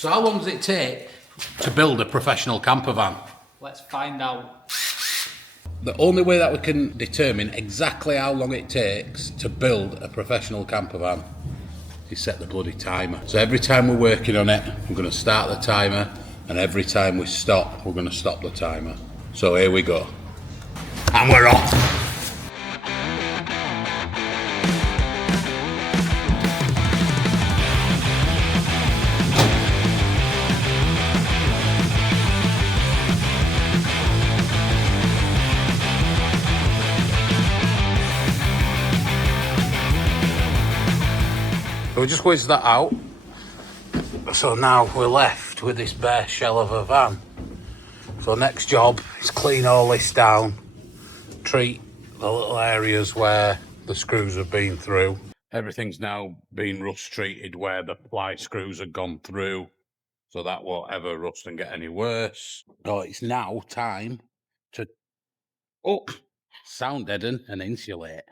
So how long does it take to build a professional camper van? Let's find out. The only way that we can determine exactly how long it takes to build a professional camper van is set the bloody timer. So every time we're working on it, we're going to start the timer, and every time we stop, we're going to stop the timer. So here we go. And we're off. We just whizzed that out, so now we're left with this bare shell of a van. So next job is clean all this down, treat the little areas where the screws have been through. Everything's now been rust treated where the ply screws have gone through, so that won't ever rust and get any worse. So it's now time to sound deaden and insulate.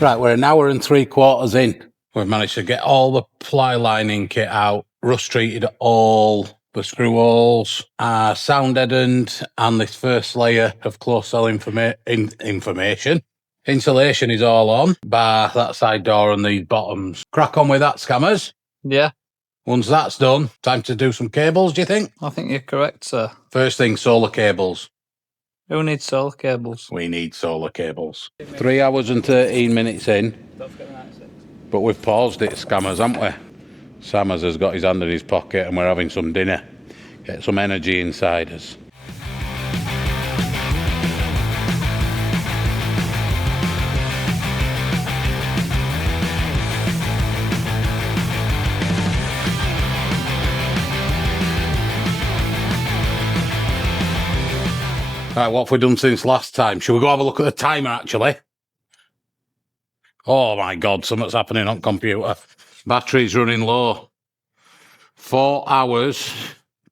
Right, we're an hour and 3/4 in. We've managed to get all the ply lining kit out, rust treated all the screw holes, sound deadened, and this first layer of close cell information. Insulation is all on, bar that side door and these bottoms. Crack on with that, scammers. Yeah. Once that's done, time to do some cables, do you think? I think you're correct, sir. First thing, solar cables. Who needs solar cables? We need solar cables. 3 hours and 13 minutes in. But we've paused it, scammers, haven't we? Sammers has got his hand in his pocket and we're having some dinner. Get some energy inside us. Right, what have we done since last time? Should we go have a look at the timer, actually? Oh my God, something's happening on computer. Battery's running low. 4 hours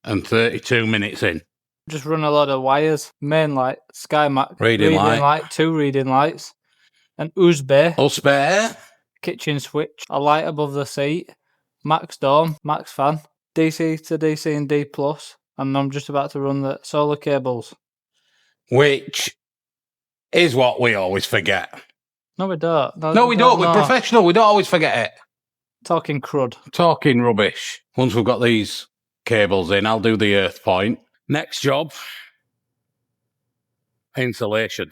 and 32 minutes in. Just run a lot of wires. Main light, sky mac, reading light, 2 reading lights, an USB, all spare, kitchen switch, a light above the seat, max dome, max fan, DC to DC and D+, and I'm just about to run the solar cables. Which is what we always forget. No, we don't. No, we don't. We're professional. We don't always forget it. Talking crud. Talking rubbish. Once we've got these cables in, I'll do the earth point. Next job, insulation.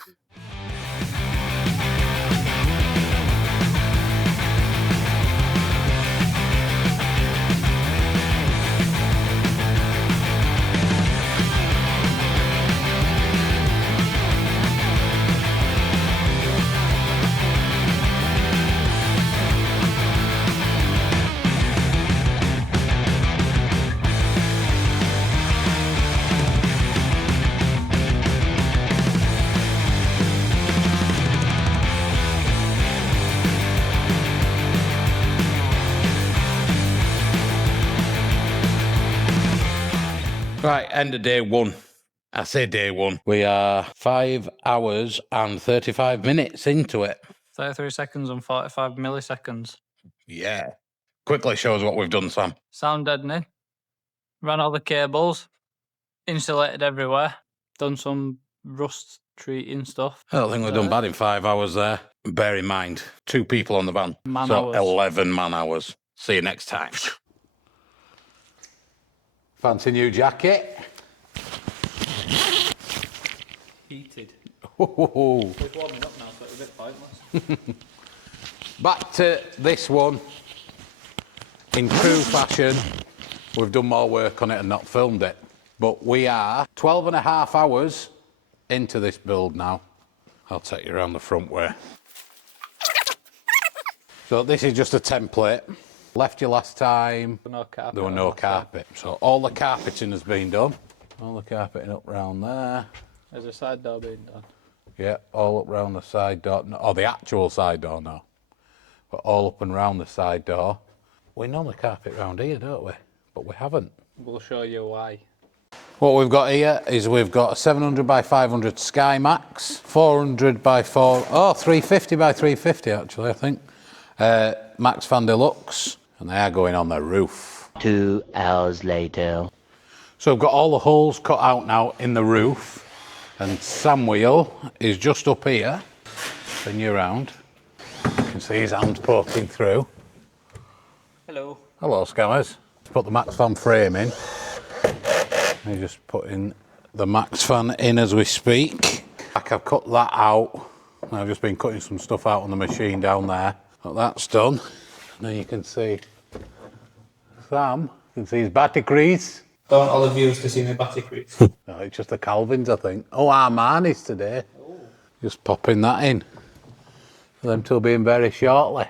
Right, end of day one. I say day one. We are 5 hours and 35 minutes into it. 33 seconds and 45 milliseconds. Yeah. Quickly show us what we've done, Sam. Sound deadening. Ran all the cables. Insulated everywhere. Done some rust treating stuff. I don't think we've done bad in 5 hours there. Bear in mind, 2 people on the van. Man hours. 11 man hours. See you next time. Fancy new jacket? Heated. Oh. It's warming up now, so it's a bit pointless. Back to this one. In true fashion, we've done more work on it and not filmed it. But we are 12 and a half hours into this build now. I'll take you around the front way. So this is just a template. Left you last time, there were no carpet. So all the carpeting has been done. All the carpeting up round there. There's a side door being done. Yeah, all up round the side door. Or the actual side door now. But all up and round the side door. We normally carpet round here, don't we? but we haven't. We'll show you why. What we've got here is we've got a 700 by 500 Sky Max, 400 by 350 by 350 actually, I think. Max Fan Deluxe, and they are going on the roof. 2 hours later. So we've got all the holes cut out now in the roof, and Samuel is just up here. Spin you around. You can see his hand poking through. Hello. Hello, scammers. Put the Max Fan frame in. He's just putting the Max Fan in as we speak. I've cut that out. I've just been cutting some stuff out on the machine down there. But that's done. Now you can see Sam. You can see his batty crease. Don't want all the viewers to see my batty crease. No, it's just the Calvins, I think. Oh, Armani's today. Oh. Just popping that in. For them to be in very shortly.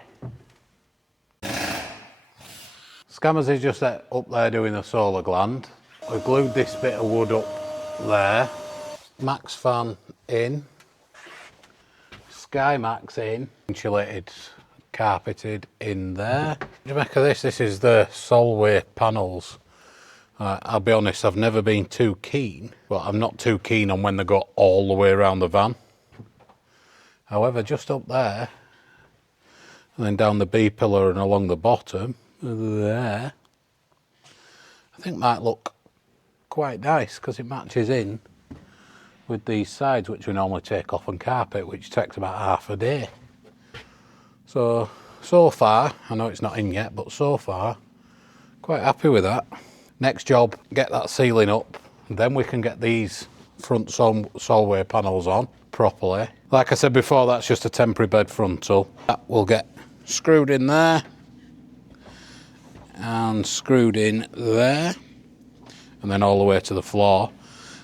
Scammers is just up there doing the solar gland. We glued this bit of wood up there. Max Fan in. Sky Max in. Insulated, carpeted in there. What do you make of this? This is the Solway panels. I'll be honest, I've never been too keen, but I'm not too keen on when they go all the way around the van. However, just up there, and then down the B-pillar and along the bottom, there, I think might look quite nice because it matches in with these sides which we normally take off and carpet, which takes about half a day. So far, I know it's not in yet, but so far, quite happy with that. Next job, get that ceiling up, and then we can get these front Solway panels on properly. Like I said before, that's just a temporary bed frontal. That will get screwed in there, and screwed in there, and then all the way to the floor.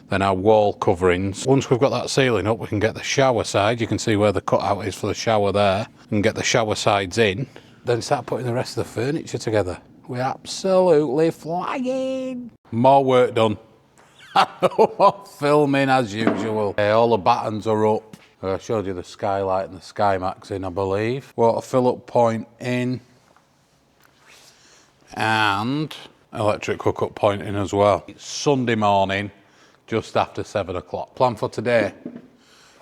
Then our wall coverings. Once we've got that ceiling up, we can get the shower side. You can see where the cutout is for the shower there, and get the shower sides in. Then start putting the rest of the furniture together. We're absolutely flying. More work done. No more filming as usual. Okay, all the battens are up. I showed you the skylight and the Sky Max in, I believe. Water fill up point in. And electric hookup point in as well. It's Sunday morning, just after 7 o'clock. Plan for today: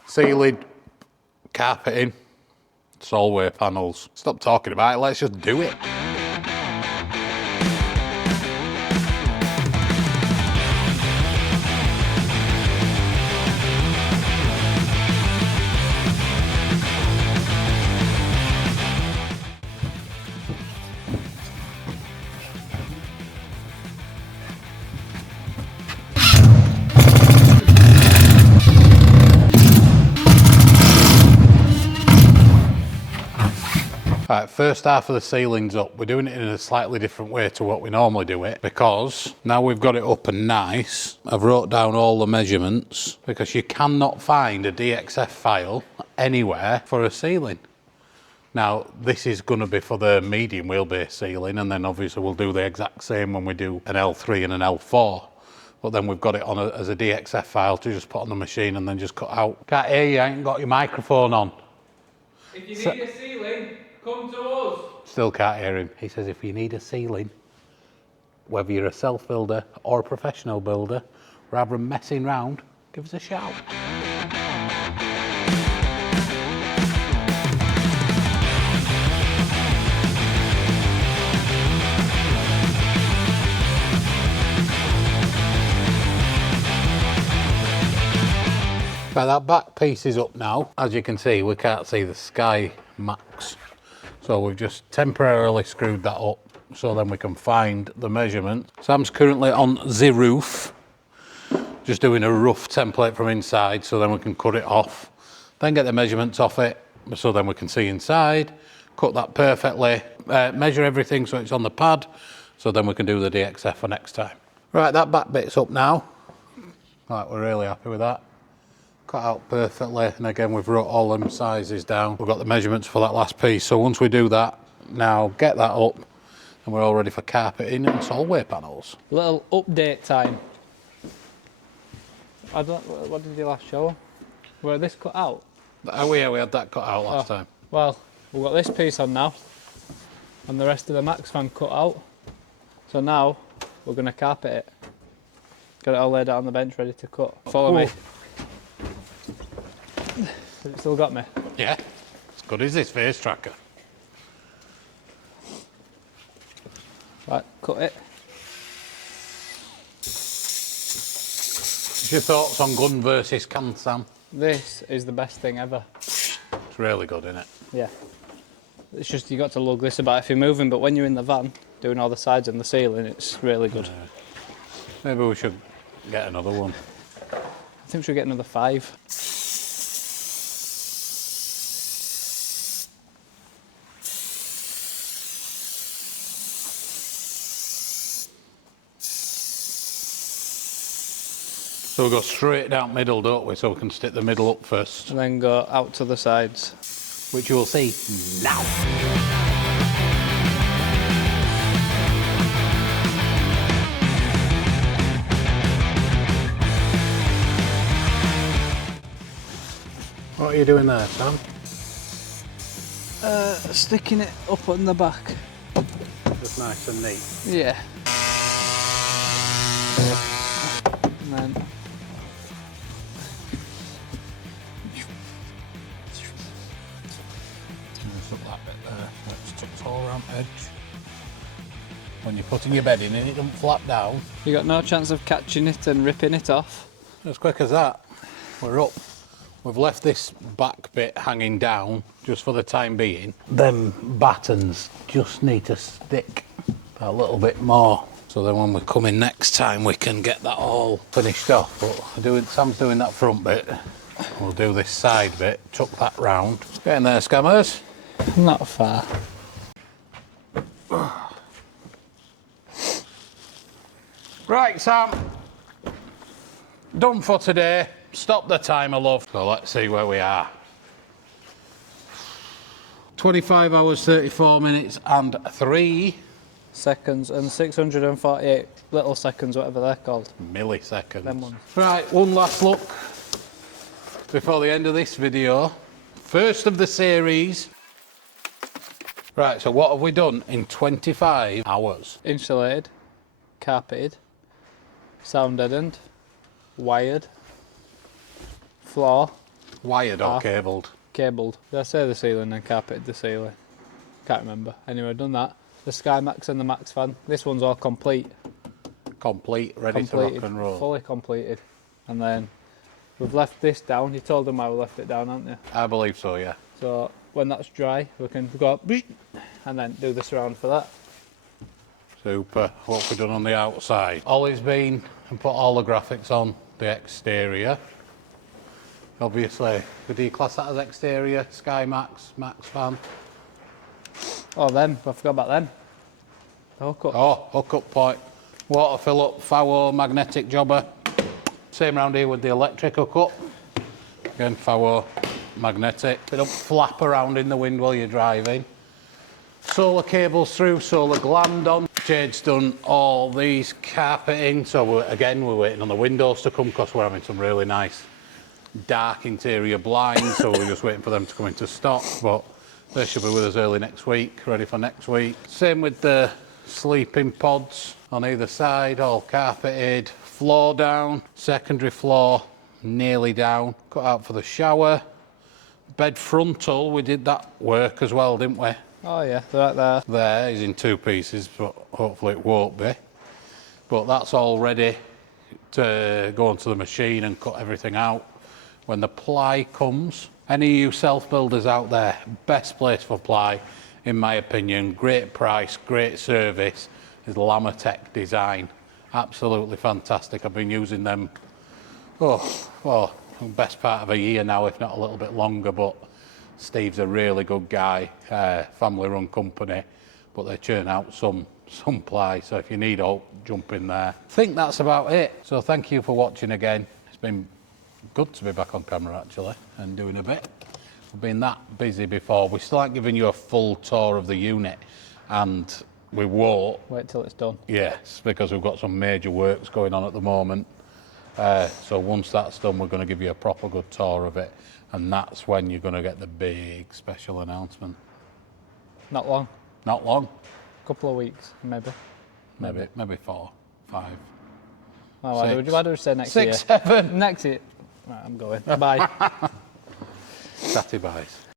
ceiling, carpeting, Solway panels. Stop talking about it, let's just do it. Right, first half of the ceiling's up. We're doing it in a slightly different way to what we normally do it, because now we've got it up and nice, I've wrote down all the measurements, because you cannot find a DXF file anywhere for a ceiling. Now, this is going to be for the medium wheelbase ceiling, and then obviously we'll do the exact same when we do an L3 and an L4. But then we've got it on as a DXF file to just put on the machine and then just cut out. Can't hear you, I ain't got your microphone on. If you need a ceiling, come to us. Still can't hear him. He says if you need a ceiling, whether you're a self-builder or a professional builder, rather than messing round, give us a shout. Right, that back piece is up now. As you can see, we can't see the Sky Max. So we've just temporarily screwed that up so then we can find the measurement. Sam's currently on the roof, just doing a rough template from inside so then we can cut it off. Then get the measurements off it so then we can see inside, cut that perfectly, measure everything so it's on the pad, so then we can do the DXF for next time. Right, that back bit's up now. Right, we're really happy with that. Cut out perfectly, and again we've wrote all them sizes down. We've got the measurements for that last piece, so once we do that, now get that up, and we're all ready for carpeting and Solway panels. Little update time. What did you last show? Where this cut out? Oh yeah, we had that cut out last time. Well, we've got this piece on now, and the rest of the Max Fan cut out. So now, we're going to carpet it. Got it all laid out on the bench, ready to cut. Follow me. Has it still got me? Yeah, as good as this face tracker. Right, cut it. What's your thoughts on gun versus can, Sam? This is the best thing ever. It's really good, isn't it? Yeah. It's just you got to lug this about if you're moving, but when you're in the van doing all the sides and the ceiling, it's really good. Maybe we should get another one. I think we should get another 5. So we'll go straight down middle, don't we? So we can stick the middle up first. And then go out to the sides. Which you will see now. What are you doing there, Sam? Sticking it up on the back. Just nice and neat. Yeah. And then Up that bit there. Let's tuck it all around the edge. When you're putting your bed in and it doesn't flap down. you got no chance of catching it and ripping it off. As quick as that, we're up. We've left this back bit hanging down just for the time being. Them battens just need to stick a little bit more. So then when we come in next time, we can get that all finished off. But Sam's doing that front bit. We'll do this side bit, tuck that round. Get in there, scammers. Not far. Right, Sam. Done for today. Stop the timer, love. So let's see where we are. 25 hours, 34 minutes and 3 seconds and 648 little seconds, whatever they're called. milliseconds. Them ones. Right, one last look before the end of this video. First of the series. Right, so what have we done in 25 hours? Insulated, carpeted, sound deadened, wired, floor, Wired or Half. cabled? cabled. Did I say the ceiling and carpeted the ceiling? Can't remember. Anyway, done that. The Sky Max and the Max fan. This one's all complete. Complete, ready Completed, to rock and roll. fully completed. And then we've left this down. You told them why we left it down, haven't you? I believe so, yeah. So when that's dry, we can go up and then do the surround for that. Super. What have we done on the outside? Ollie's been and put all the graphics on the exterior. Obviously, would you class that as exterior? Sky Max, Max fan? Oh, them. I forgot about them. The hookup. Oh, hookup point. Water fill up, FAWO magnetic jobber. Same round here with the electric hookup. Again, FAWO magnetic. They don't flap around in the wind while you're driving. Solar cables through, solar gland on. Jade's done all these carpeting, so we're waiting on the windows to come because we're having some really nice dark interior blinds, so we're just waiting for them to come into stock, but they should be with us early next week, ready for next week. Same with the sleeping pods on either side, all carpeted, floor down, secondary floor nearly down, cut out for the shower. Bed frontal, we did that work as well, didn't we? Oh yeah, they're right there. There is in 2 pieces, but hopefully it won't be. But that's all ready to go onto the machine and cut everything out. When the ply comes, any of you self-builders out there, best place for ply, in my opinion, great price, great service, is Lamatech Design. Absolutely fantastic. I've been using them, best part of a year now, if not a little bit longer, but Steve's a really good guy, family-run company, but they churn out some ply, so if you need help, jump in there. I think that's about it. So thank you for watching again. It's been good to be back on camera actually and doing a bit. We've been that busy before. We still aren't giving you a full tour of the unit, and we won't. Wait till it's done. Yes, because we've got some major works going on at the moment. So once that's done, we're going to give you a proper good tour of it, and that's when you're going to get the big special announcement. Not long. Not long. Couple of weeks, maybe. Maybe 4. 5. Oh, why do we say next year? 6, 7. Next year. Right, I'm going. Bye. Tatty buys.